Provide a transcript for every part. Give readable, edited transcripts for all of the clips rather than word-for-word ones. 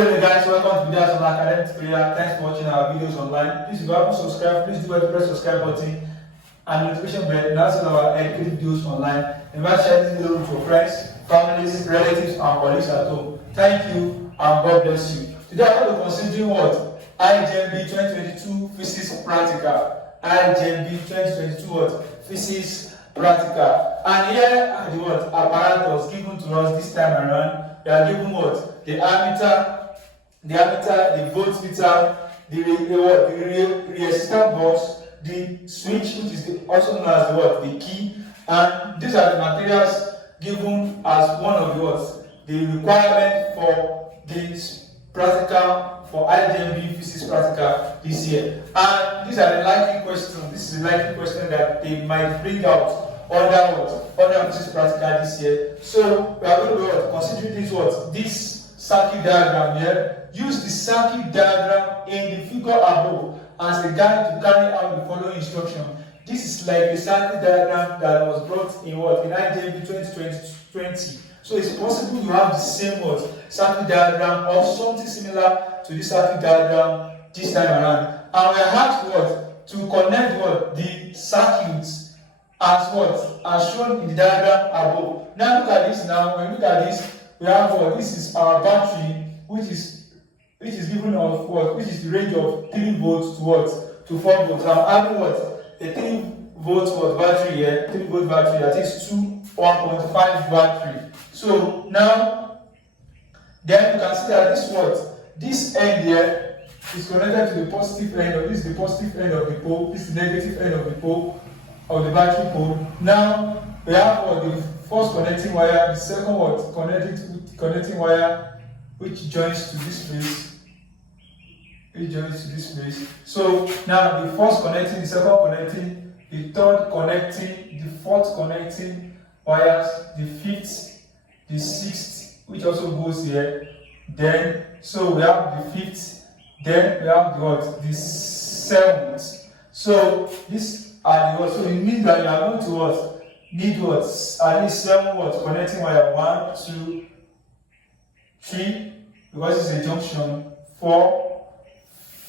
Hey guys, welcome to Videos on Academic Career. Thanks for watching our videos online. Please, if you haven't subscribed, please do press the subscribe button and notification bell. Now see our educative videos online. Invite share this video with your friends, families, relatives, and colleagues at home. Thank you and God bless you. Today I want to consider what Ijmbe 2022 Physics Practical. Ijmbe 2022 what Physics Practical. And here are the what apparatus given to us this time around. We are given what the ammeter, the voltmeter, the resistor box, the switch, which is also known as the what the key, and these are the materials given as one of the requirement for this practical for Ijmbe physics practical this year. And these are the likely questions. This is the likely question that they might bring out under physics practical this year. So we are going to consider this circuit diagram here. Use the circuit diagram in the figure above as a guide to carry out the following instruction. This is like the circuit diagram that was brought in Ijmbe 2020. So it's possible you have the same circuit diagram or something similar to this circuit diagram this time around. And we are asked to connect the circuits as shown in the diagram above. Now look at this. Now when we look at this, we have this is our battery, which is given of which is the range of 3 volts to 4 volts. I'm having a 3 volt battery here, 3 volt battery, that is 1.5 battery. So now then you can see that this end here is connected to the positive end, or this is the positive end of the pole, this is the negative end of the pole of the battery pole. Now we have the first connecting wire, the second connecting wire, which joins to this place. So now the first connecting, the second connecting, the third connecting, the fourth connecting wires, the fifth, the sixth, which also goes here. Then so we have the fifth, then we have the seventh. So this are the so it means that you are going to need at least 7 connecting wire, 1, 2, 3, because it's a junction, 4,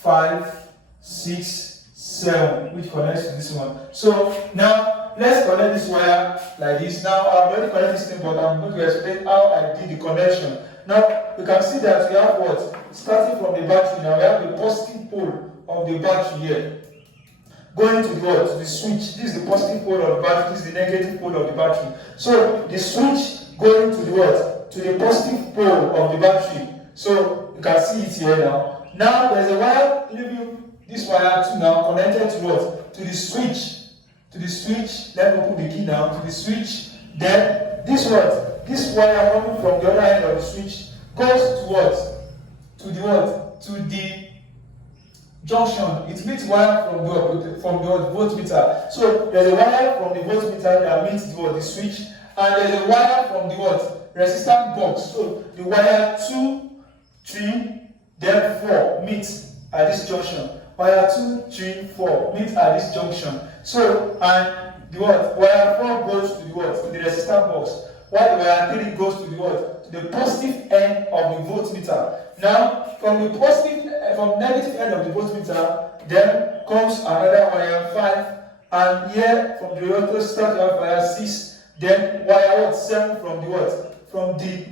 5, 6, 7, which connects to this one. So now let's connect this wire like this. Now I've already connected this thing, but I'm going to explain how I did the connection. Now you can see that we have starting from the battery. Now we have the positive pole of the battery here going to the switch. This is the positive pole of the battery, this is the negative pole of the battery. So the switch going to the positive pole of the battery. So you can see it here now. Now there's a wire leaving this wire to now connected to the switch. To the switch. Let me put the key now to the switch. Then this wire coming from the other end of the switch goes to the junction. It meets wire from the voltmeter. So there's a wire from the voltmeter that meets the switch, and there's a wire from the resistance box. So the wire 2, 3, then 4 meets at this junction. Wire 2, 3, 4 meets at this junction. So and wire 4 goes to the resistance box, while the wire 3 goes to the positive end of the voltmeter. Now from negative end of the voltmeter, then comes another wire 5, and here from the other start we have wire 6, then wire 7 from the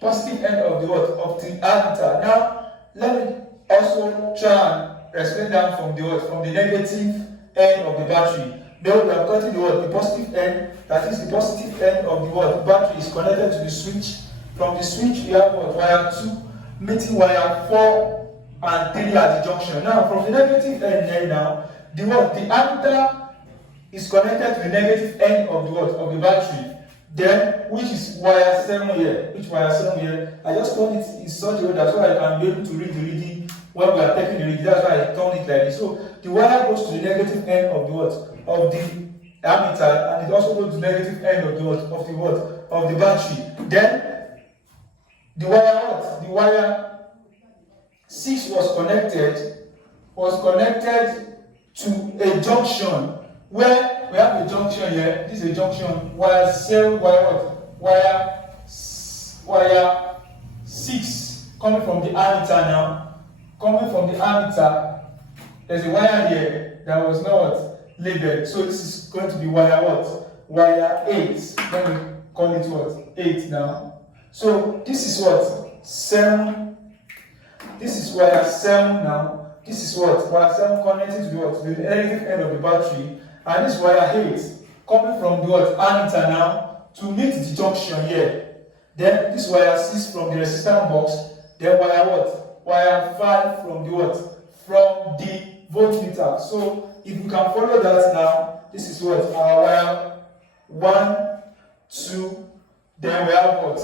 positive end of the ammeter. Now let me also try and explain that from the negative end of the battery. Now we are cutting the positive end, that is the positive end of the battery is connected to the switch. From the switch we have wire 2 meeting wire 4 and 3 at the junction. Now from the negative end here now, the ammeter is connected to the negative end of the battery. Then which is wire 7 here. I just turn it in such a way that I can be able to read the reading when we are taking the reading. That's why I turn it like this. So the wire goes to the negative end of the ammeter, and it also goes to the negative end of the battery. Then the wire 6 was connected to a junction where we have a junction here. This is a junction. Wire 7, wire 6 coming from the ammeter now. Coming from the ammeter, there's a wire here that was not what? Labeled. So this is going to be wire what? Wire 8. Let me call it what? 8 now. So this is what? 7. This is wire 7 now. This is what? Wire 7 connecting to the what? The negative end of the battery. And this wire 8 coming from the what? Ammeter now to meet the junction here. Then this wire 6 from the resistance box. Then wire what? Wire 5 from the what? From the voltmeter. So if you can follow that now, this is what? Our wire 1, 2, then we have what?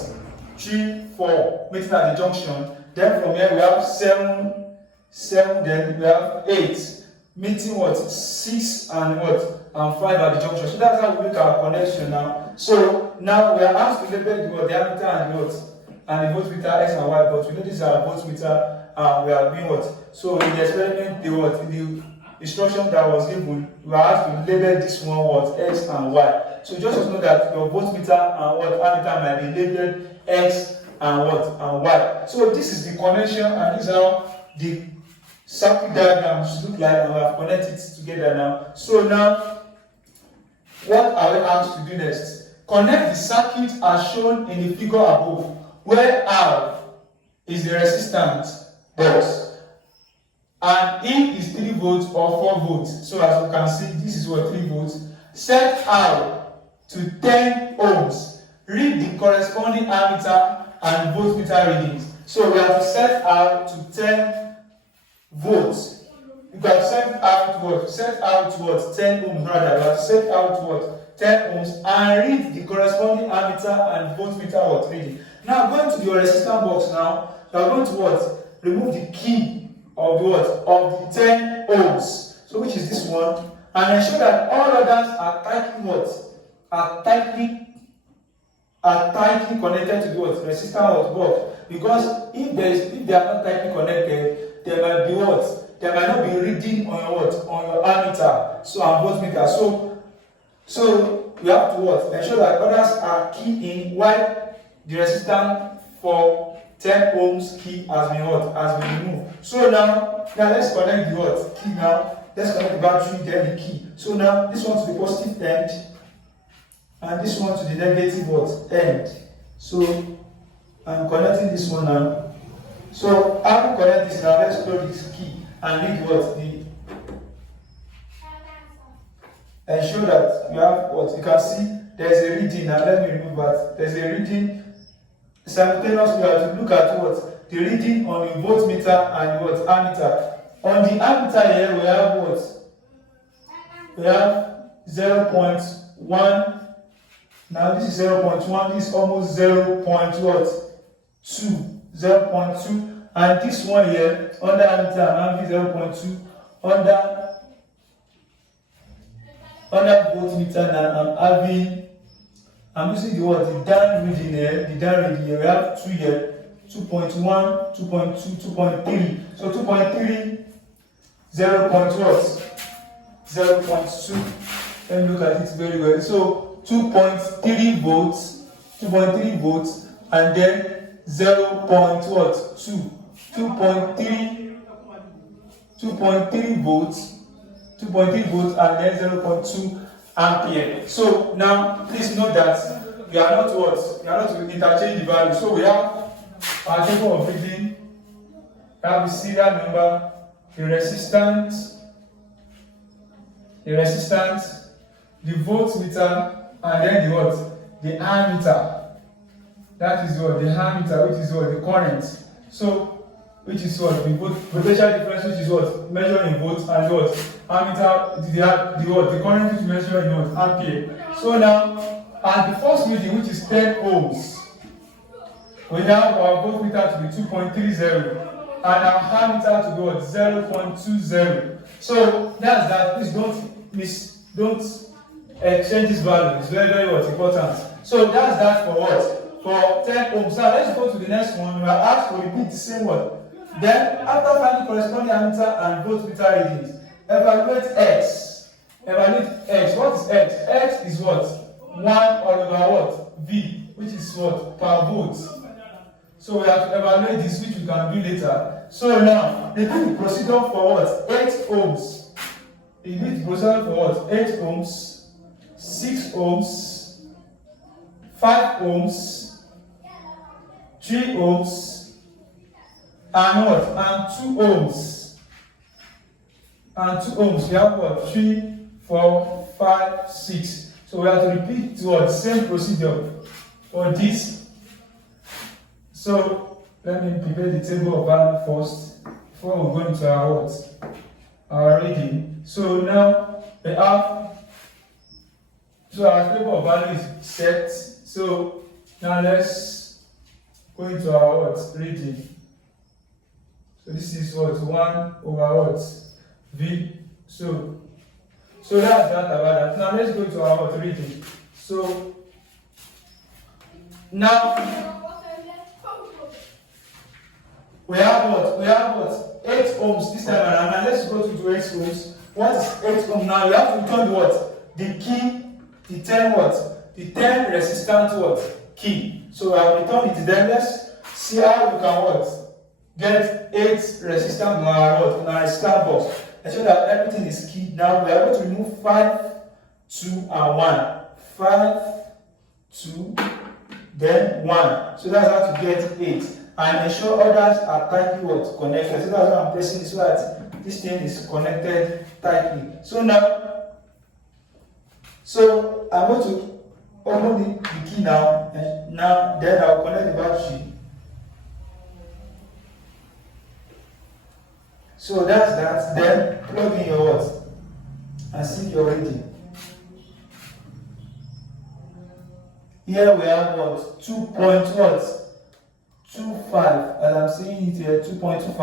3, 4 meeting at the junction. Then from here we have 7, then we have 8 meeting what? 6 and what? And 5 at the junction. So that's how we make our connection now. So now we are asked to label the diameter and what? And the voltmeter X and Y, but we know this is our voltmeter and we are doing what? So in the experiment, the what? In the instruction that was given, we are asked to label this one what? X and Y. So just to know that your voltmeter and what? Ammeter might be labeled X and what? And Y. So this is the connection and this is how the circuit diagram should look like, and we have connected it together now. So now, what are we asked to do next? Connect the circuit as shown in the figure above, where R is the resistance box and E is 3 volts or 4 volts. So as you can see, this is what 3 volts. Set R to 10 ohms. Read the corresponding ammeter and voltmeter readings. So we have to set R to 10 volts. You can set R to what? Set R to what? 10 ohms rather. You have to set R to what? 10 ohms and read the corresponding ammeter and voltmeter what? Reading. Now going to your resistance box now, you are going to what? Remove the key of the what? Of the 10 ohms. So which is this one? And ensure that all others are tightly what? Are tightly connected to the what? Resistance box. Because if they are not tightly connected, there might be what? There might not be reading on your what? On your ammeter, so and voltmeter. So you have to what? Ensure that others are key in while the resistance for 10 ohms key has been what? Has been removed. So now let's connect the what? Key now. Let's connect the battery, then the key. So now this one to the positive end and this one to the negative what? End. So I'm connecting this one now. So after connect this now, let's close this key and read what? Ensure that you have what? You can see there's a reading now. Let me remove that. There's a reading. Simultaneously, you have to look at what? The reading on the voltmeter and what? Ammeter. On the ammeter here, we have what? We have 0.1. Now this is 0.1. This is almost 0.2. 0.2. And this one here, under ammeter, I'm having 0.2. Under voltmeter now, I'm using the what? The down reading here. The down reading here. We have 2 here. 2.1, 2.2, 2.3. So 2.3, 0.2. Let me look at it very well. So 2.3 volts, 2.3 volts, and then 0.2. 2.3 volts, 2.3 volts, and then 0.2 ampere. So now please note that we are not what? We are not to interchange the value. So we have our table of reading, we have the serial number, the resistance, the voltmeter, and then the what? The ammeter. That is what? The ammeter, which is what? The current. So which is what? The potential difference, which is what? Measured in volts, and what? Ammeter, the what? The current which is measured in what? Ampere. So now, and the first reading, which is 10 ohms, we have our voltmeter to be 2.30 and our ammeter to be what? 0.20. So that's that. Please don't exchange this value. It's very, very what? Important. So that's that for what? For 10 ohms. Now let's go to the next one. We are asked to repeat the same word. Then, after finding corresponding ammeter and voltmeter readings, evaluate X. Evaluate X. What is X? X is what? 1 all over what? V, which is what? Per volt. So we have to evaluate this, which we can do later. So now, repeat the procedure for what? 8 ohms. Repeat the procedure for what? 8 ohms, 6 ohms, 5 ohms, 3 ohms, and what? And 2 ohms. And 2 ohms. We have what? 3, 4, 5, 6. So we have to repeat what? Same procedure for this. So let me prepare the table of value first before we go into our what? Our reading. So now we have, so our table of value is set. So now let's go into our what? Reading. So this is what? 1 over what? V. So that's that about that. Now let's go to our what? Reading. So now we have what? We have what? 8 ohms this time around. Now let's go to 8 ohms. What is 8 ohms? Now you have to return what? The key, the 10 what? The 10 resistant what? Key. So I will return it then. Let's see how we can what? Get 8 resistant in our what? In our resistant box. Ensure that everything is keyed. Now we are going to remove 5, 2, and 1. 5, 2, then 1. So that's how to get 8. And ensure others are tightly what? Connected. So that's why I'm pressing this so that this thing is connected tightly. So now, so I'm going to open the key now, and now then I'll connect the battery. So that's that. Then plug in your what? And see your reading. Here we have what? 2.25, as I'm seeing it here, 2.25.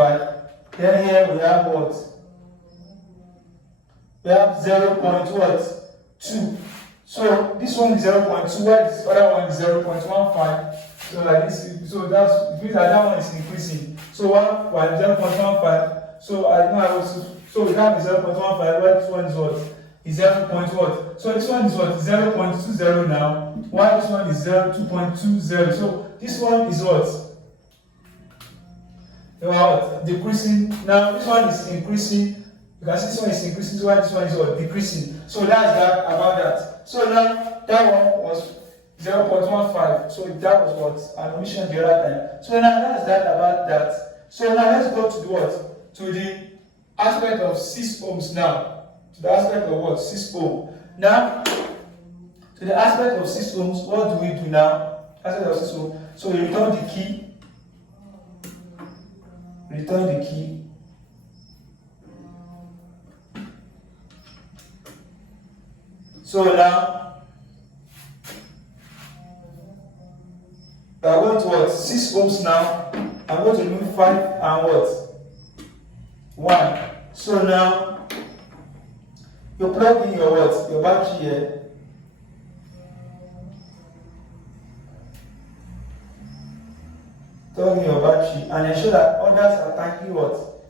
Then here we have what? We have 0.2. So this one is 0.2, while this other one is 0.15. So like this, so that's it means that one is increasing. So 0.15. So I know I was so we have 0.15, while this one is what? Is 0.what? So this one is what? 0.20 now. While this one is 2.20. So this one is what? Decreasing. Now this one is increasing. You can see this one is increasing, so this one is what? Decreasing. So that's that about that. So now that one was 0.15. So that was what? An omission the other time. So now that's that about that. So now let's go to the what? To the aspect of 6 ohms now. To the aspect of what? 6 ohms. Now, to the aspect of 6 ohms, what do we do now? Aspect of 6 ohms. So we return the key. Return the key. So now, we are going to what? 6 ohms now. I'm going to remove 5 and what? 1. So now, you plug in your what? Your battery here. Plug in your battery and ensure that others are tightly what?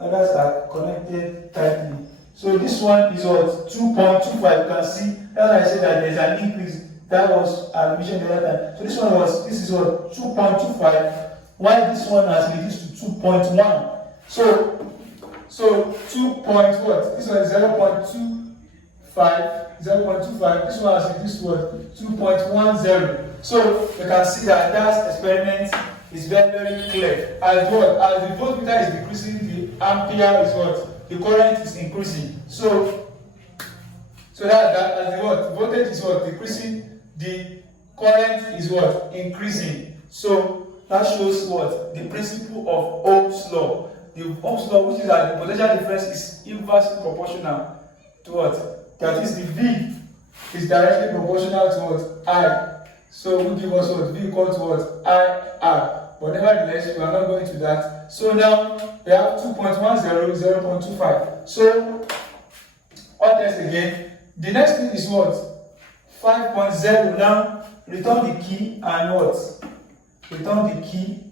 Others are connected tightly. So this one is what? 2.25. You can see that's why I said that there's an increase. That was admission the other time. So this is what? 2.25. While this one has reduced to 2.1. So 2 point what? This one is 0.25. 0.25. This one has reduced to what? 2.10. So you can see that that experiment is very, very clear. As what? As the voltmeter is decreasing, the ampere is what? The current is increasing. So that as the what? Voltage is what? Decreasing, the current is what? Increasing. So that shows what? The principle of Ohm's law. The Ohm's law, which is that the potential difference is inversely proportional to what? That is, the V is directly proportional to what? I. So we give us what? V equal to what? IR. But nevertheless, we are not going to that. So now we have 2.10, 0.25. So what else again? The next thing is what? 5.0. Now return the key and what? Return the key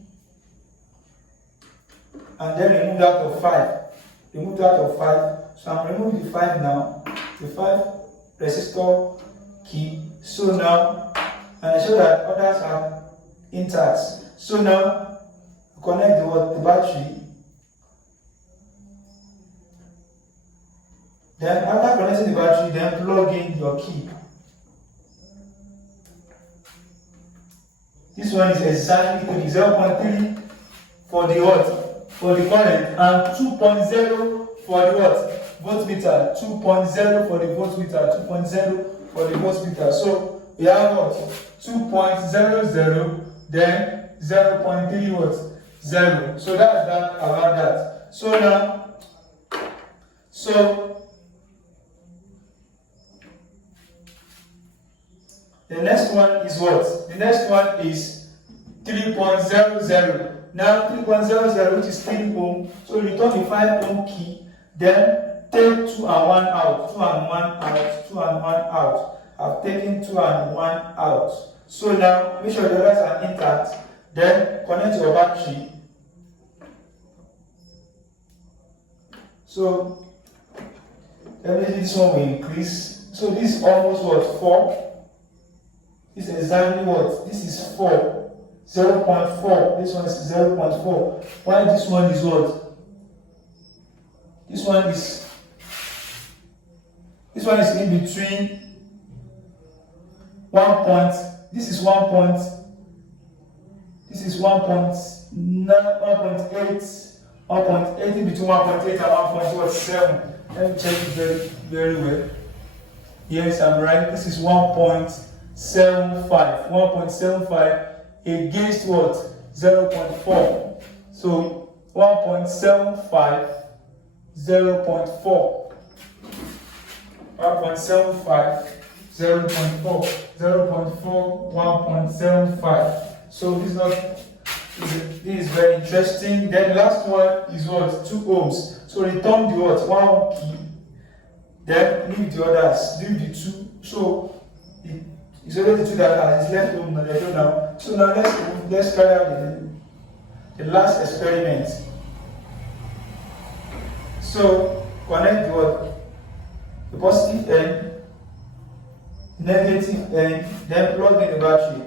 and then remove that of 5. Remove that of 5. So I'm removing the 5 now. The 5 resistor key. So now, and ensure that others are intact. So now connect the battery. Then after connecting the battery, then plug in your key. This one is exactly 0.3 for the what? For the current, and 2.0 for the what? Voltmeter. 2.0 for the voltmeter. 2.0 for the voltmeter. So we have what? 2.00, then 0.3 what? 0. So that's that about that. So now, the next one is what? The next one is 3.00. Now 3.00, which is 3 ohm. So return the 5 ohm key, then take 2 and 1 out. 2 and 1 out. 2 and 1 out. I've taken 2 and 1 out. So now make sure the others are intact. Then connect your battery. So definitely this one will increase. So this is almost what? 4. This is exactly what? This is 4. 0.4. This one is 0.4. Why this one is what? This one is in between 1 point. This is 1 point. This is 1.9, 1.8. 1.8 in between 1.8 and 1.7. Let me check it very, very well. Yes, I'm right. This is 1.75. 1.75 against what? 0.4. So 1.75, 0.4. 1.75, 0.4. 0.4, 1.75. So this is very interesting. Then the last one is what? 2 ohms. So return the what? 1 ohm key. Then leave the others. Leave the 2. So it's only the 2 that is left home now. So now let's carry out the last experiment. So connect the what? The positive end, negative end, then plug in the battery.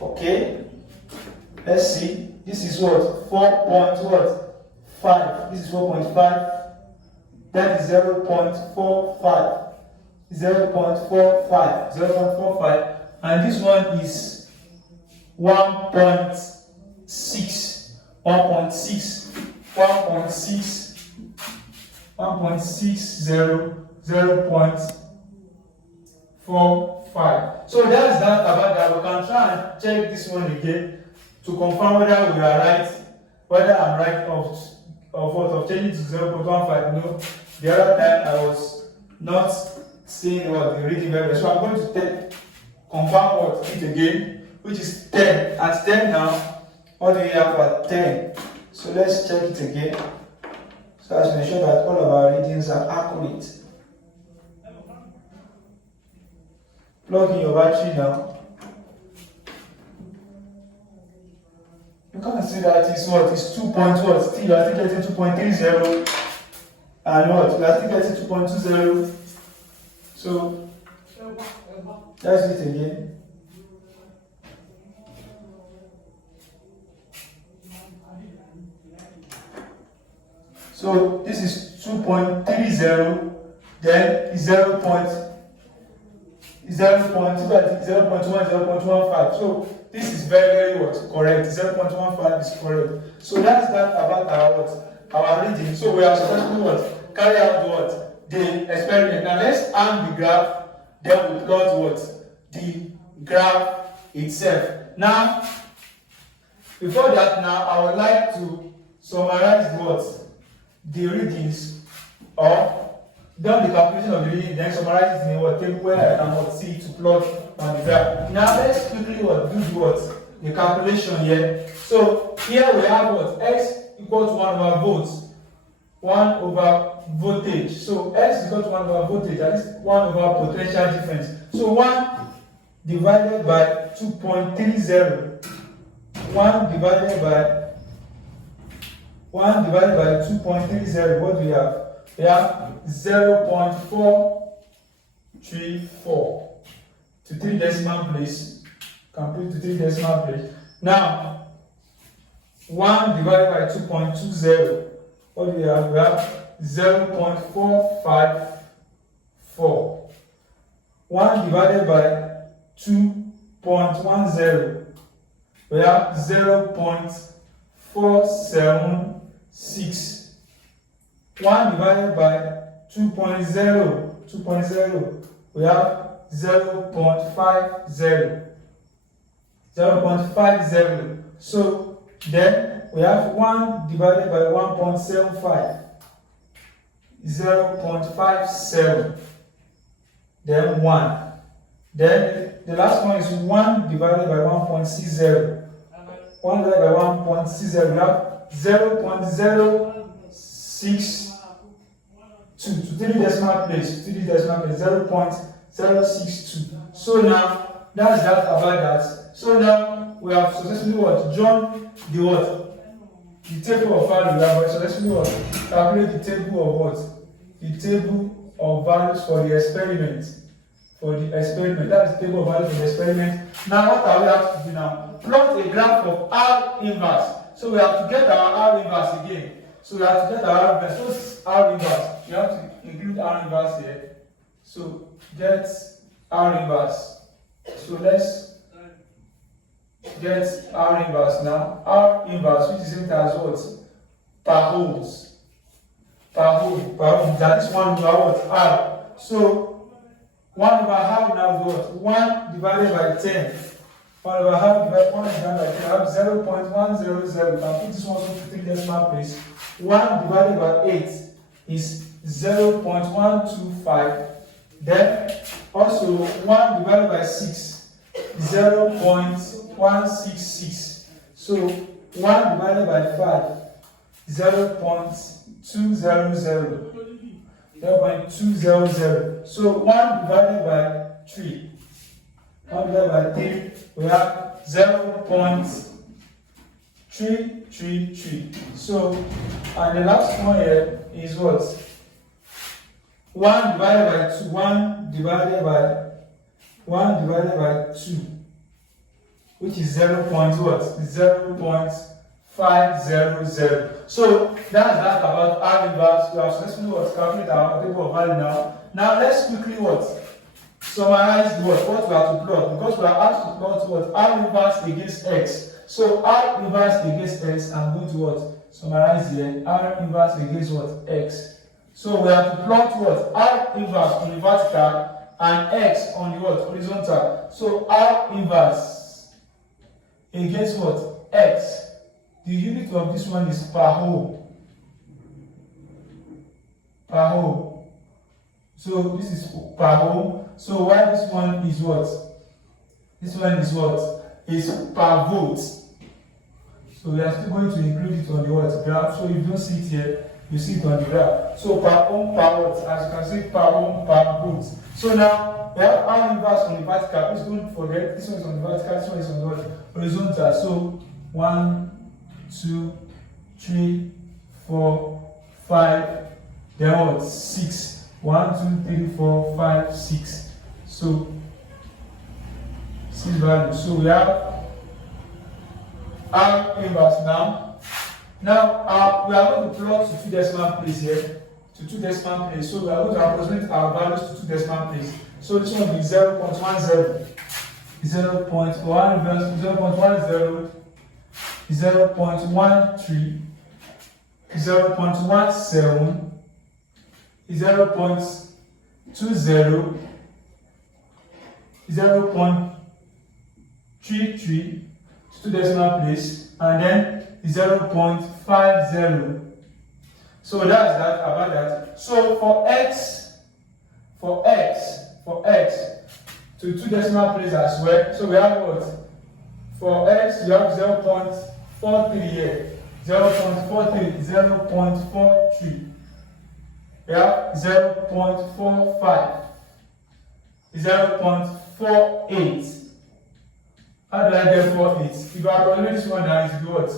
Okay, let's see. This is what? 4.5. This is 4.5. That is 0.45. 0.45. 0.45. And this one is 1.6. 1.6. 1.6. 1.60. 0.45. So that's that about that. We can try and check this one again to confirm whether we are right, whether I'm right of changing to 0.15. No, the other time I was not seeing what the reading very well. So I'm going to confirm what it again, which is 10. At 10 now, what do we have at 10? So let's check it again. So as to ensure that all of our readings are accurate. Plug in your battery now. You can see that it's what? It's 2 point what? Still, you are still getting 2.30 and what? You are still getting 2.20. So let's do it again. So this is 2.30, then 0.1, So this is very, very what? Correct. 0.15 is correct. So that's that about our reading. So we are successfully what? Carry out what? The experiment. Now let's hang the graph, then we plot what? The graph itself. Now, before that, now I would like to summarize what? The readings, or done the calculation of the reading, then summarize it in what table where I can what see to plot on the graph. Now let's quickly what do the calculation here. So here we have what? X equal to 1 over volts, 1 over voltage. So X is equal to 1 over voltage, that is 1 over potential difference. So 1 divided by 2.30, 1 divided by 2.30, what do we have? We have 0.434 to 3 decimal place. Complete to 3 decimal place. Now, 1 divided by 2.20. What do we have? We have 0.454. 1 divided by 2.10. We have 0.476. 1 divided by 2.0, we have 0.50. 0.50. So then we have 1 divided by 1.75. 0.57. Then 1. Then the last one is 1 divided by 1.60. 1 divided by 1.60, we have 0.062 to 3 decimal place, 0.062. So now that's that about that. So now we have successfully what? Drawn the what? The table of values. We have successfully what? Calculate the table of what? The table of values for the experiment. For the experiment. That is the table of values for the experiment. Now what are we have to do now? Plot a graph of R inverse. So we have to get our R inverse again. So we have to get our R inverse. So this is R inverse. You have to include R inverse here. So get R inverse. So let's get R inverse now. R inverse, which is same as what? Per ohms. Per ohm. That is 1 over what? R. So 1 over half now is what? 1 divided by 10. 1 over half divided by 10. I have 0.100. You can put this one also to 3 decimal place. 1 divided by 8 is 0.125. Then also 1 divided by 6, 0.166. So 1 divided by 5, 0.200. 0.200. So 1 divided by 3. 1 divided by 3, we have 0.333. So, and the last one here is what? 1 divided by 2. 1 divided by 2, which is 0.500. So that's that about R inverse. We have successfully calculated our table of value now. Now let's quickly summarize what we have to plot, because we are asked to plot what? R inverse against X. So R inverse against X, I'm going to summarize here. R inverse against what? X. So we have to plot what? R inverse on the vertical and X on the what? Horizontal. So R inverse against what? X. The unit of this one is per ohm. Per ohm. So this is per ohm. So why this one is what? This one is what? Is per volt. So we are still going to include it on the what? Graph. So if you don't see it here, you see it on the graph. So per ohm per watt, as you can see, per ohm per volt. So now we have R inverse on the vertical. Please don't forget, this one is on the vertical, this one is on the horizontal. So 1, 2, 3, 4, 5, then what? 6. 1, 2, 3, 4, 5, 6. So 6 values. So we have R inverse now. Now we are going to plot to 2 decimal place here. To 2 decimal place. So we are going to approximate our values to 2 decimal place. So this one will be 0.10. 0.1 inverse 0.10. 0.13, 0.17, 0.20, 0.33, 2 decimal place, and then 0.50. So that's that about that. So for X to 2 decimal place as well. So we have what? For X, you have 0.43 here. 0.43, 0.43. Yeah, 0.45. 0.48. How do I get 48? If I calculate this one now, it will be what?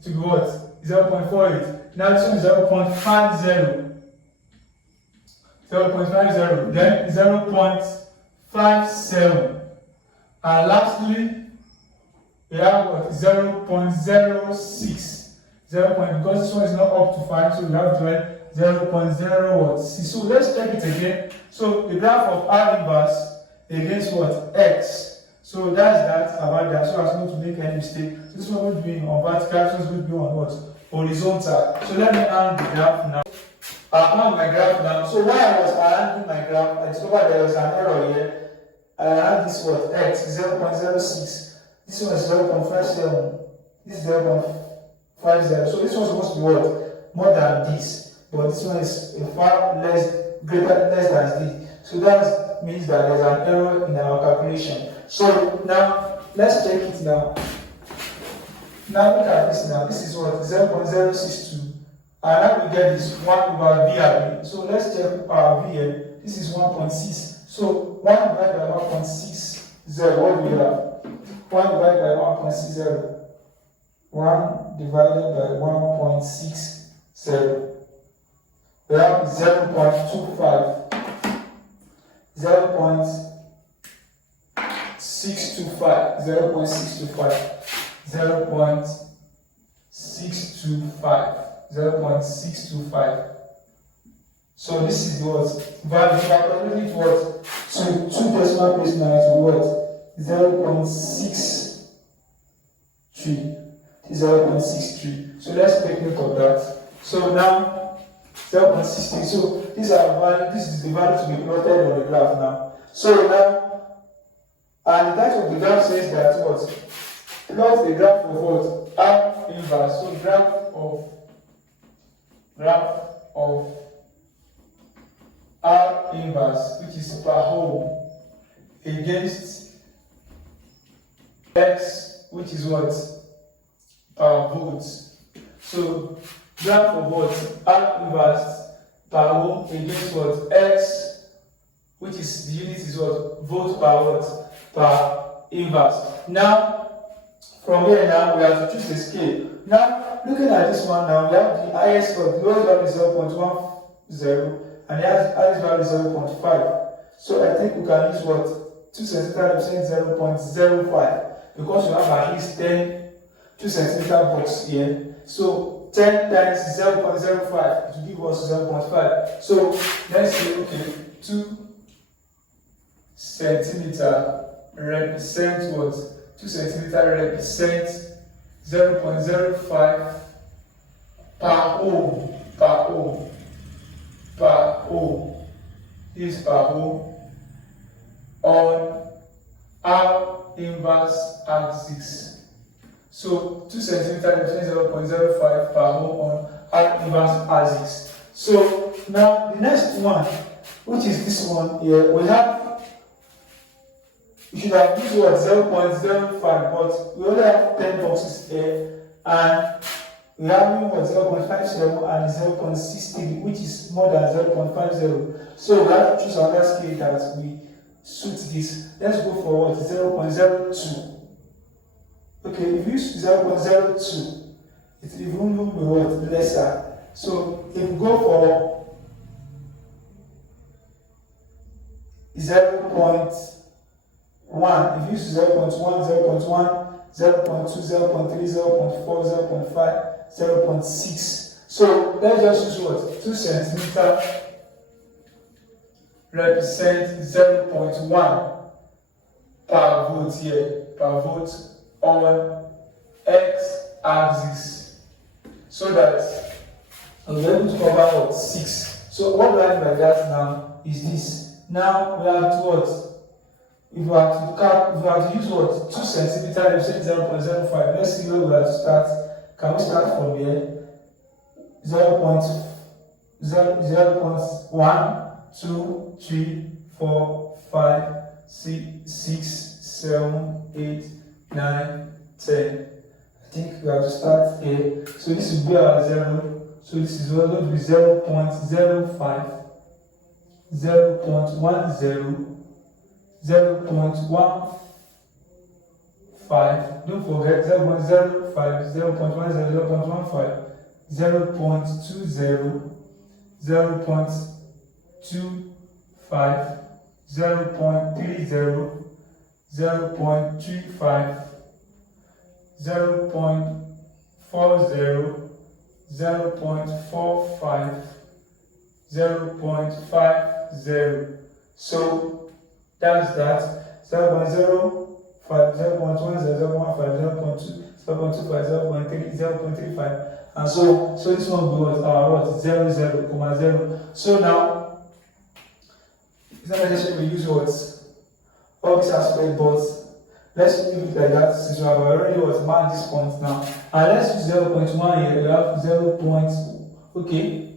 It will be what? 0.48. Now this one is 0.50. 0.50. Then 0.57. And lastly, we have what? 0.06. Because this one is not up to 5, so we have to write 0.06. So let's check it again. So the graph of R inverse against what? X. So that's that about that. So as not to make any mistake. So this one will be on vertical, this one will be on what? Horizontal. So let me hand the graph now. I have my graph now. So while I was arranging my graph, I discovered there was an error here. I had this what? X 0.06. This one is 0.57. This is 0.50. So this one is supposed to be what? More than this. But this one is far less than this. So that means that there's an error in our calculation. So now let's check it now. Now look at this now. This is what? 0.062. And now we get this 1 over VRB. So let's check our VL. This is 1.6. So 1 divided by 1.60. What do we have? 1 divided by 1.60. 1 divided by 1.60. We have 0.25. 0.625. 0.625. 0.625. So this is what value. Calculate what? So 2 decimal place now is what? 0.63. 0.63. So let's take note of that. So now 0.63. So these are value. This is the value to be plotted on the graph now. So now, and the type of the graph says that what? Plot the graph of what? R inverse. So graph of R inverse, which is per home, against X, which is what? Per volt. So graph of what? R inverse per home against what? X, which is the unit is what? Volt per what? Per inverse. Now, from here now, we have to choose a scale. Now, looking at this one now, we have the highest one, the lowest value is 0.10, and the highest value is 0.5. So I think we can use what? 2 centimeter represent 0.05, because we have at least 2 centimeter box here. So 10 times 0.05, it will give us 0.5. So let's say, okay, 2 centimeter represent what? 2 centimeter represents 0.05 per ohm. This is per ohm on R inverse axis. So 2 centimeter represents 0.05 per ohm on R inverse axis. So now the next one, which is this one here, we should have used what? 0.05, but we only have 10 boxes here, and we have what? 0.57 and 0.63, which is more than 0.50. So we have to choose another scale that we suit this. Let's go for what? 0.02. Okay, if you use 0.02, it will be what? Lesser. So if we go for 0.1, if you use 0.1, 0.1, 0.2, 0.3, 0.4, 0.5, 0.6. So let's just use what? 2 centimeter represent 0.1 per volt here, per volt on X axis. So that we'll be able to cover what? 6. So what do I mean by that now is this. Now we have to what? If we have to use what? 2 centimeter represent 0.05. Let's see where we have to start. Can we start from here? 0.1, 2, 3, 4, 5, 6, 7, 8, 9, 10. I think we have to start here. So this will be our 0. So this is going to be 0.05, 0.10, 0.15. Don't forget 0.05, 0.10, 0.15, 0.20, 0.25, 0.30, 0.35, 0.40, 0.45, 0.50. So that's that. 0.05, 0.10, 0.15, 0.2, 0.25, 0.3, 0.35, and so on. So this one will be what? 0, 0, 0. So now it's not necessary we use what? All these aspects, but let's leave it like that since we have already marked this point now. And let's use 0.1 here. We have 0. Okay,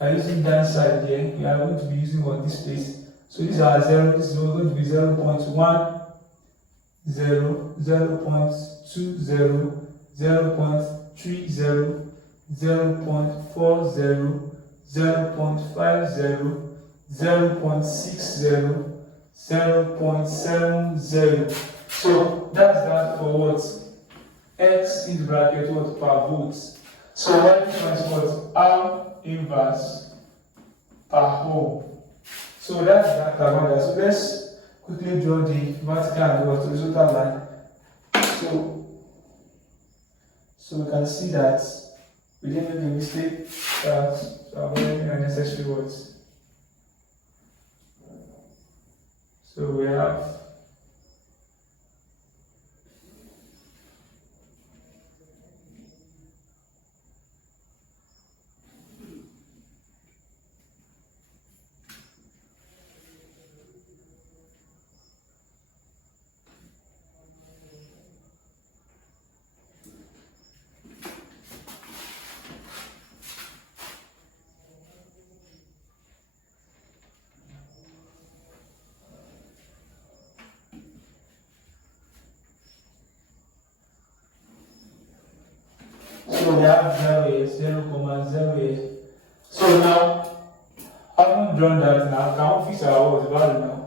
we are using that side here. We are going to be using what? This place. So these are 0. This is going to be 0.1, 0, 0.20, 0.30, 0.40, 0.50, 0.60, 0.70. So that's that for what? X in the bracket what? Per volt. So what is what? R inverse per whole. So that's that about that. So let's quickly draw the vertical and the horizontal line. So we can see that we didn't make a mistake that avoiding unnecessary words. So we have so we have 0, 0,0. So now, having drawn that now, can we fix our value now?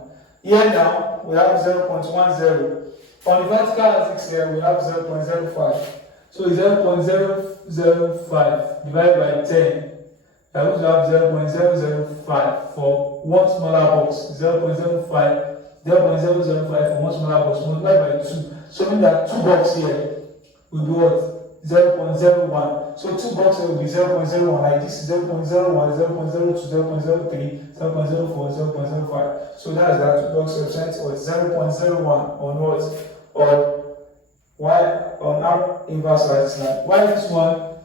Here now, we have 0.10. On the vertical axis here, we have 0.05. So 0.005 divided by 10. We are going to have 0.005 for one smaller box. 0.05 for one smaller box multiplied by 2. So meaning that 2 boxes here will be what? 0.01. So 2 boxes will be 0.01 like this, 0.01, 0.02, 0.03, 0.04, 0.05. So that's that 2 boxes represent what? 0.01 on what? Or y on our inverse right now. Why this one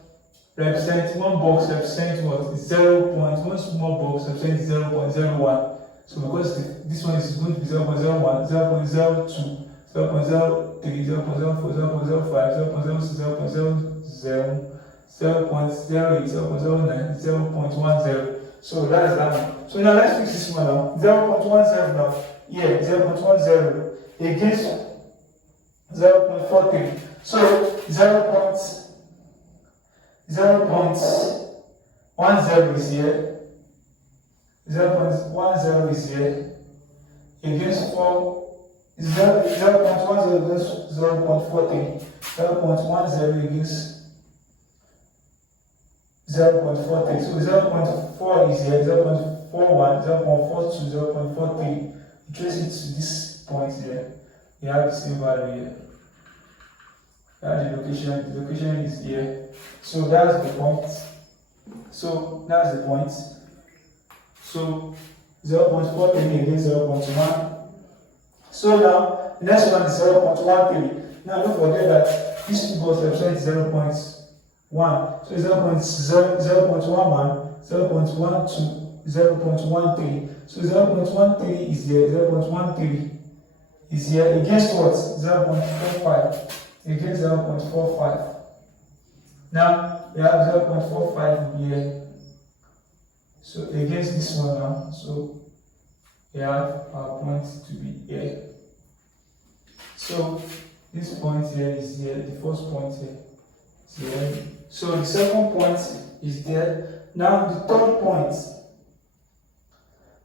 represents one box represents what? 0. One small box represents 0.01. So because this one is going to be 0.01, 0.02, 0.03, 0.04, 0.05, 0.06, 0.00, 0.08, 0.09, 0.10. So that's that one. So now let's fix this one now. 0.10 now. Yeah, 0.10 against 0.43. So 0.10 is here. 0.10 is here. Against 4. 0.10 against 0.43, 0.10 against 0.43. So 0.4 is here, 0.41, 0.42, 0.43. You trace it to this point here. You have the same value here. That's the location is here. So that's the point. So 0.43 against 0.1. So now, the next one is 0.13. Now don't forget that these two both represent 0.1. So 0.11, 0.12, 0.13. So 0.13 is here, 0.13 is here against what? 0.45. Against 0.45. Now we have 0.45 here. So against this one now. So we have our point to be here. So this point here is here, the first point here is here. So the second point is there. Now the third point is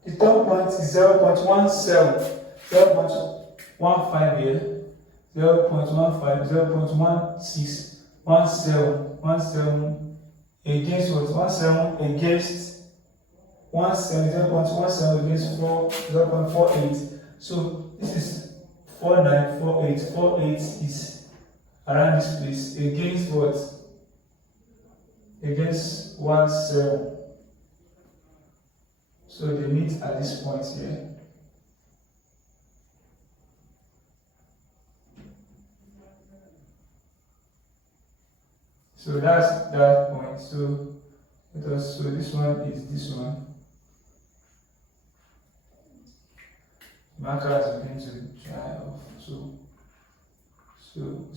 0.17, 0.15 here, 0.15, 0.16, 17 against what? 17 against 0.17 against 4, 0.48. So this is 49, 48. 48 is around this place against what? Against 1, 7. So they meet at this point here. So that's that point. So this one is this one. Marker is going to dry off. So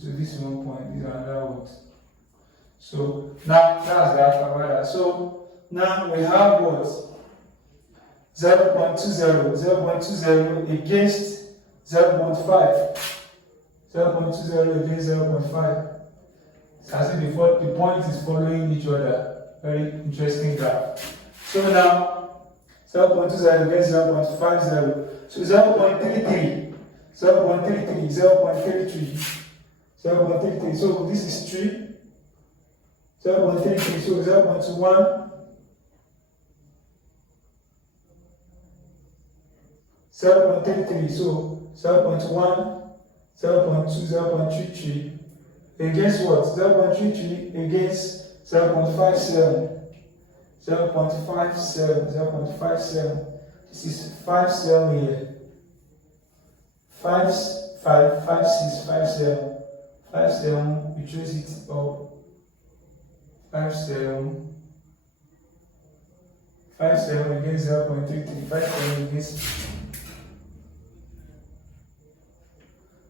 this is 1 point, this is another one. So now that's that about that. So now we have what? 0.20 against 0.5. 0.20 against 0.5. As if before, the point is following each other. Very interesting graph. So now 0.20 against 0.50. So 0.33, 0.33, 0.33, 0.33. So this is 3. 0.33. So 0.1. 0.33. So 0.1, 0.2, 0.33. Against what? 0.33 against 0.57. 0.57. 0.57. This is 57 here. 5, 5, 5, 6, 5, 7. 5, 7, we trace it up. 5, 7. 5, 7 against 0.33. 5, 7 against.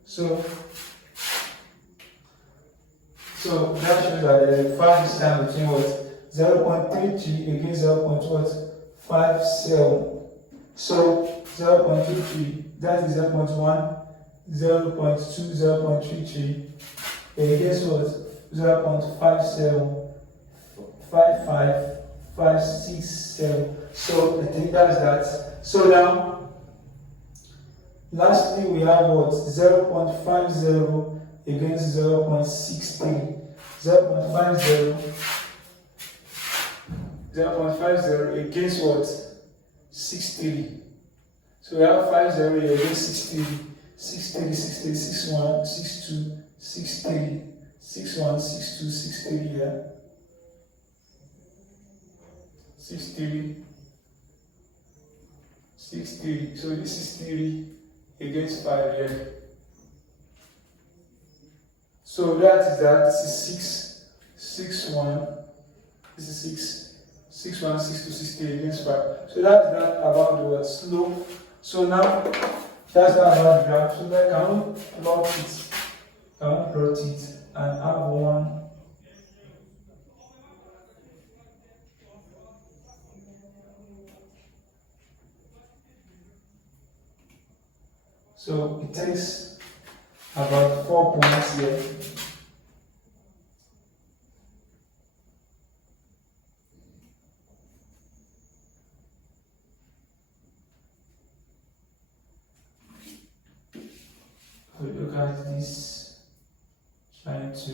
So that shows that there is a far distance between what? 0.33 against 0.57. So 0.33, that is 0.1, 0.2, 0.33 against what? 0.57, 55, 567. So I think that's that. So now, lastly, we have what? 0.50 against 0.63. 0.50 against what? 63. So we have 50 against 63. 63, 63, 61, 62, 63, 61, 62, 63 here. 63, 63. So this is 3 against 5 here. So that is that. This is 6, 6, 1. This is 6, 6, 1, 6, 2, 63 against 5. So that's that about the word slope. So now that's that about the graph. So that can we plot it and have one. So it takes about 4 points here. We look at this, trying to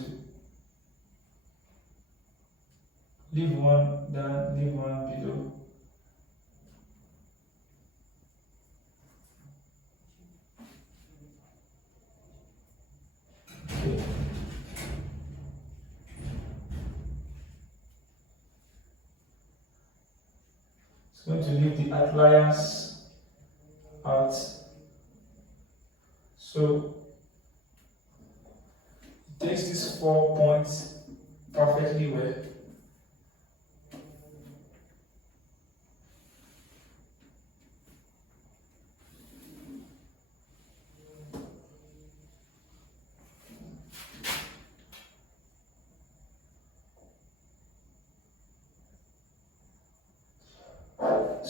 leave one down, leave one below. Okay. It's going to leave the outliers out. So it takes these 4 points perfectly well.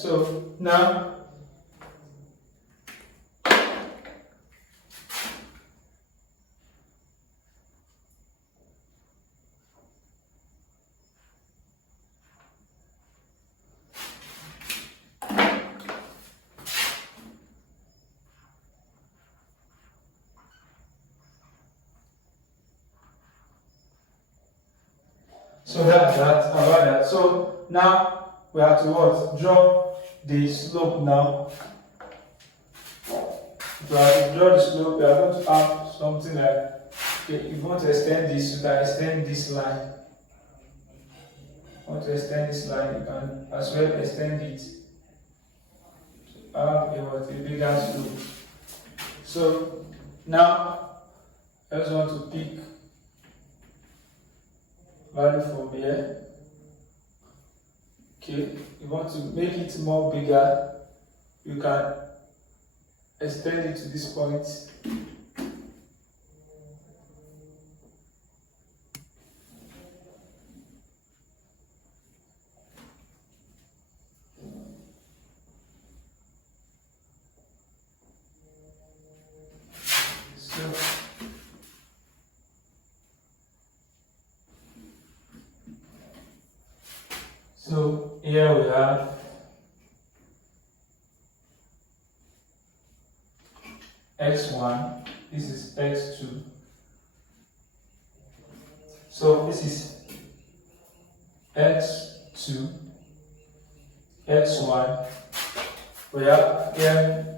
So now that's that about that. So now we have to what? Draw the slope now. To draw the slope, we are going to have something like Okay, if you want to extend this, you can extend this line. Want to extend this line, you can as well extend it to have a bigger slope. So now I just want to pick value from here. Okay, you want to make it more bigger, you can extend it to this point. So here we have x1, this is x2. So this is x2, x1. We have here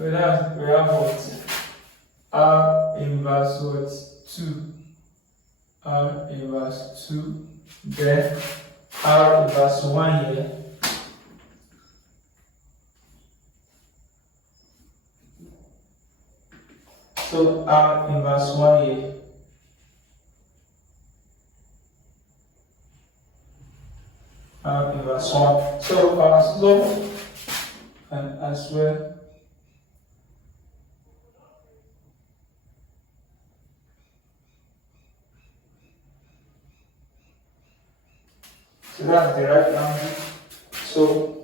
so that we have what? R inverse what? 2. R inverse 2. Then R inverse 1 here. So R inverse 1 here. R inverse 1. So our slope and as well so that's the right angle. So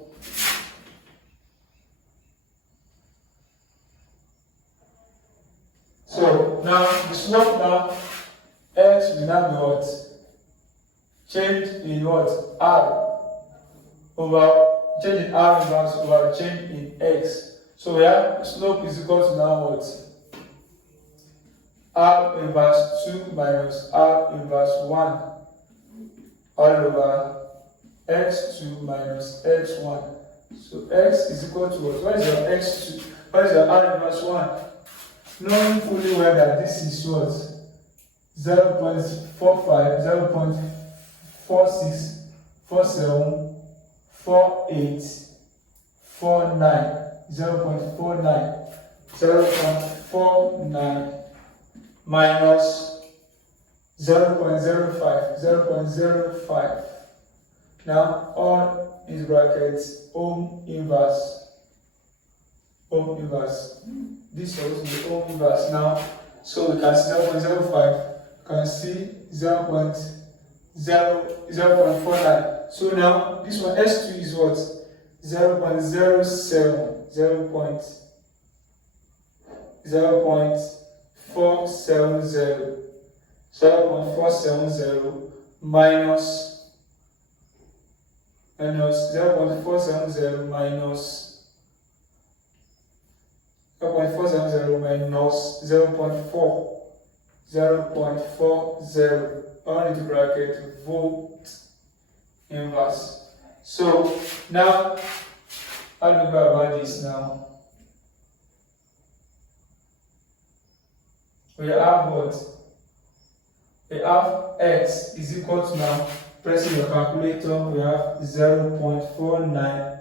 now the slope now x will now be what? Change in what? R over change in R inverse over change in x. So here slope is equal to now what? R inverse 2 minus R inverse 1 all over x2 minus x1. So x is equal to what? What is your x2? What is your R inverse 1? Knowing fully well that this is what? 0.45, 0.46, 47, 48, 49, 0.49, 0.49 minus 0.05, 0.05. Now on is brackets ohm inverse. Ohm inverse. This was the ohm inverse now. So we can see 0.05, can see 0.49. So now this one S2 is what? 0.07, 0.470. 0.470 minus 0.470 minus 0.470 minus 0.4 0.40 on into bracket volt inverse. So now how do we go about this now? We have what? We have x is equal to now, pressing your calculator, we have 0.49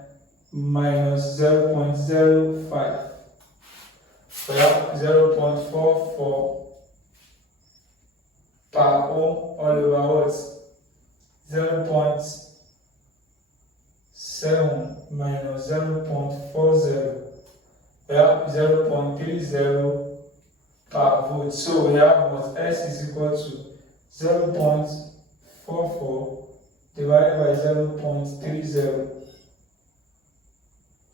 minus 0.05. We have 0.44 per ohm all over what? 0.7 minus 0.40. We have 0.30 per volt. So we have what? S is equal to 0.44 divided by 0.30.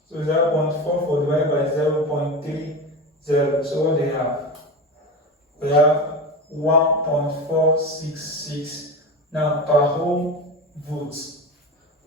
So 0.44 divided by 0.30. So what they have? We have 1.466 now per ohm volt.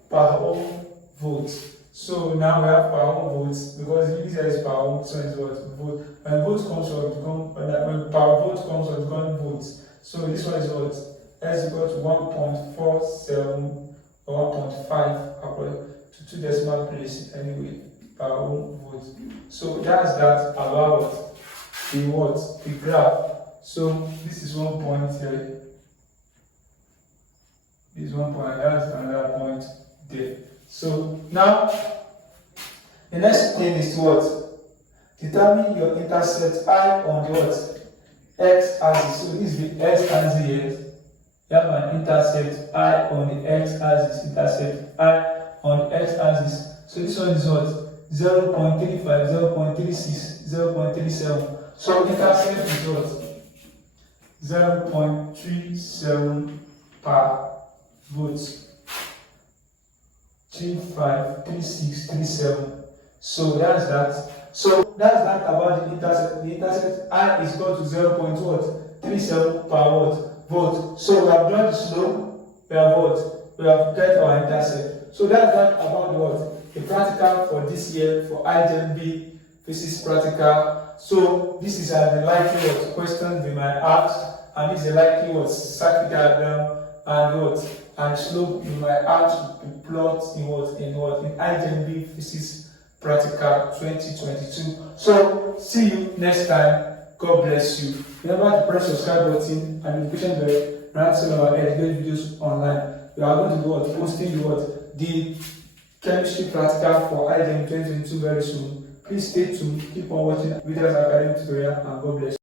Per ohm volt. So now we have per ohm volts because this is per ohm, so it's what volt. When volt comes out, it become when per volt comes out, it becomes volts. So this one is what S equal to 1.47 or 1.5 according to 2 decimal place anyway per ohm volt. So that's that about what the graph. So this is one point here. This is one point, that's another point there. So now the next thing is what? Determine your intercept I on the what? X axis. So this is the X axis here. You have an intercept I on the X axis, intercept I on the X axis. So this one is what? 0.35, 0.36, 0.37. So intercept is what? 0.37 per volt. 353637. So that's that. So that's that about the intercept. The intercept I is equal to 0.37 per volt. So we have drawn the slope, we have what? We have get our intercept. So that's that about what? The practical for this year for Ijmbe physics practical. So this is the likely what question they might ask, and this is the likely what circuit diagram and what and slope you might ask to plot in Ijmbe physics practical 2022. So see you next time. God bless you. Remember to press subscribe button and notification bell and turn on our education videos online. We are going to be posting the chemistry practical for Ijmbe 2022 very soon. Please stay tuned, keep on watching Videos Academy tutorial, and God bless you.